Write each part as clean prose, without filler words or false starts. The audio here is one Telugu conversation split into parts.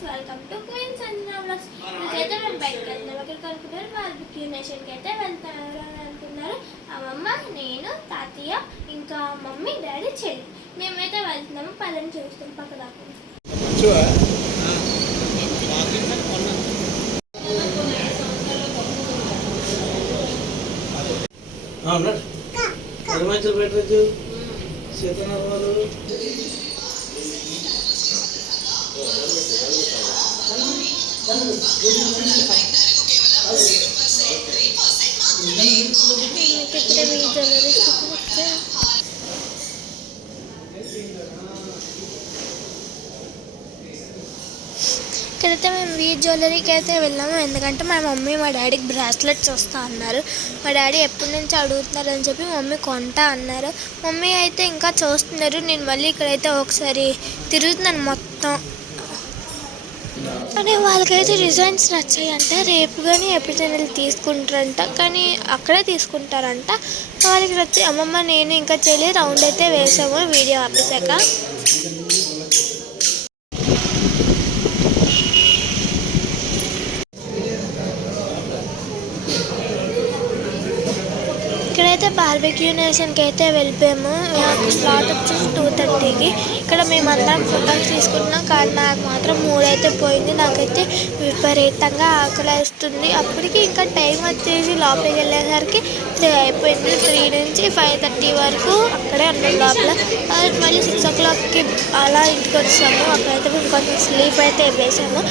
Friends, welcome to queen Sanjana vlogs. ఇదైతే మేము బయటకు వెళ్తాం. ఎక్కడికి అనుకున్నారు? బార్బిక్యూ నేషన్కి అయితే వెళ్తారు అని అనుకున్నారు. అమ్మమ్మ, నేను, తాతయ్య, ఇంకా మమ్మీ, డాడీ, చెల్లి మేమైతే వెళ్తున్నాము. పదని చూస్తాం పక్క దాకా. ఇక్కడైతే మేము వీ జ్యువెలరీకి అయితే వెళ్ళాము. ఎందుకంటే మా మమ్మీ మా డాడీకి బ్రాస్లెట్స్ వస్తా అన్నారు. మా డాడీ ఎప్పటి నుంచి అడుగుతున్నారు అని చెప్పి మమ్మీ కొంటా అన్నారు. మమ్మీ అయితే ఇంకా చూస్తున్నారు. నేను మళ్ళీ ఇక్కడైతే ఒకసారి తిరుగుతున్నాను మొత్తం. కానీ వాళ్ళకైతే డిజైన్స్ నచ్చాయంట. రేపు కానీ ఎప్పుడైనా తీసుకుంటారంట, కానీ అక్కడే తీసుకుంటారంట. వాళ్ళకి నచ్చి అమ్మమ్మ, నేను ఇంకా చెల్లి రౌండ్ అయితే వేసాము వీడియో ఆపేసాక. ఇక్కడైతే బార్బిక్యూ నేషన్కి అయితే వెళ్ళిపోయాము. స్లాట్ వచ్చేసి 2:30కి. ఇక్కడ మేమందరం ఫోటోలు తీసుకుంటున్నాం. కానీ నాకు మాత్రం మూడైతే పోయింది. నాకైతే విపరీతంగా ఆకలిస్తుంది. అప్పటికి ఇంకా టైం వచ్చేసి లోపలికి వెళ్ళేసరికి 3 అయిపోయింది. 3 నుంచి 5:30 వరకు అక్కడే ఉన్నాం లోపల. మళ్ళీ 6 o'clockకి అలా ఇంటికి వచ్చాము. అక్కడైతే మేము కొంచెం స్లీప్ అయితే వేసాము.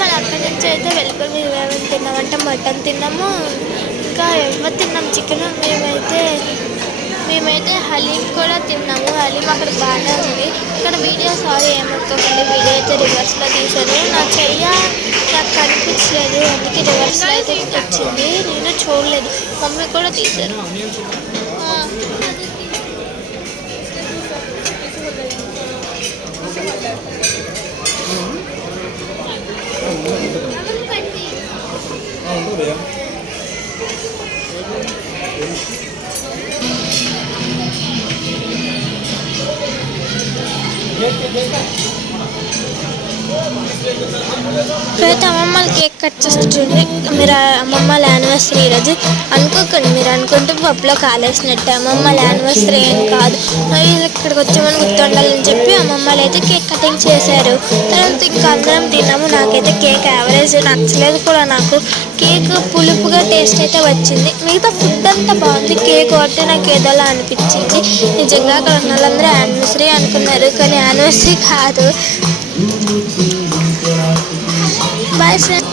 మళ్ళీ అక్కడి నుంచి అయితే వెళ్ళిపోయి మేము ఏమైనా తిన్నామంటే మటన్ తిన్నాము, ఇంకా ఏమో తిన్నాం, చికెన్. మేమైతే హలీం కూడా తిన్నాము. హలీం అక్కడ బాగానే ఉంది. ఇక్కడ వీడియో సారీ ఏమనుకోకండి, వీడియో అయితే రివర్స్లో తీశాను. నా చెయ్య నాకు కనిపించలేదు, అందుకే రివర్స్లో అయితే వచ్చింది. నేను చూడలేదు. మమ్మీ కూడా తీశారు. ఇప్పుడైతే అమ్మమ్మ కేక్ కట్ చేస్తుండే. మీరు అమ్మమ్మ యానివర్సరీ ఈరోజు అనుకోకండి. మీరు అనుకుంటే పప్పులో కాలేసినట్టే. అమ్మమ్మ యానివర్సరీ ఏం కాదు. వీళ్ళు ఇక్కడికి వచ్చామని గుర్తుండాలని చెప్పి అమ్మమ్మలు అయితే కేక్ కటింగ్ చేశారు. తర్వాత ఇంకా అందరం తిన్నాము. నాకైతే కేక్ యావరేజ్ నచ్చలేదు కూడా. నాకు కేక్ పులుపుగా టేస్ట్ అయితే వచ్చింది. మిగతా ఫుడ్ అంతా బాగుంది. కేక్ ఒకటి నాకు ఏదోలా అనిపించింది. నిజంగా అక్కడ ఉన్న వాళ్ళందరూ యానివర్సరీ అనుకున్నారు, కానీ యానివర్సరీ కాదు. Bye friends.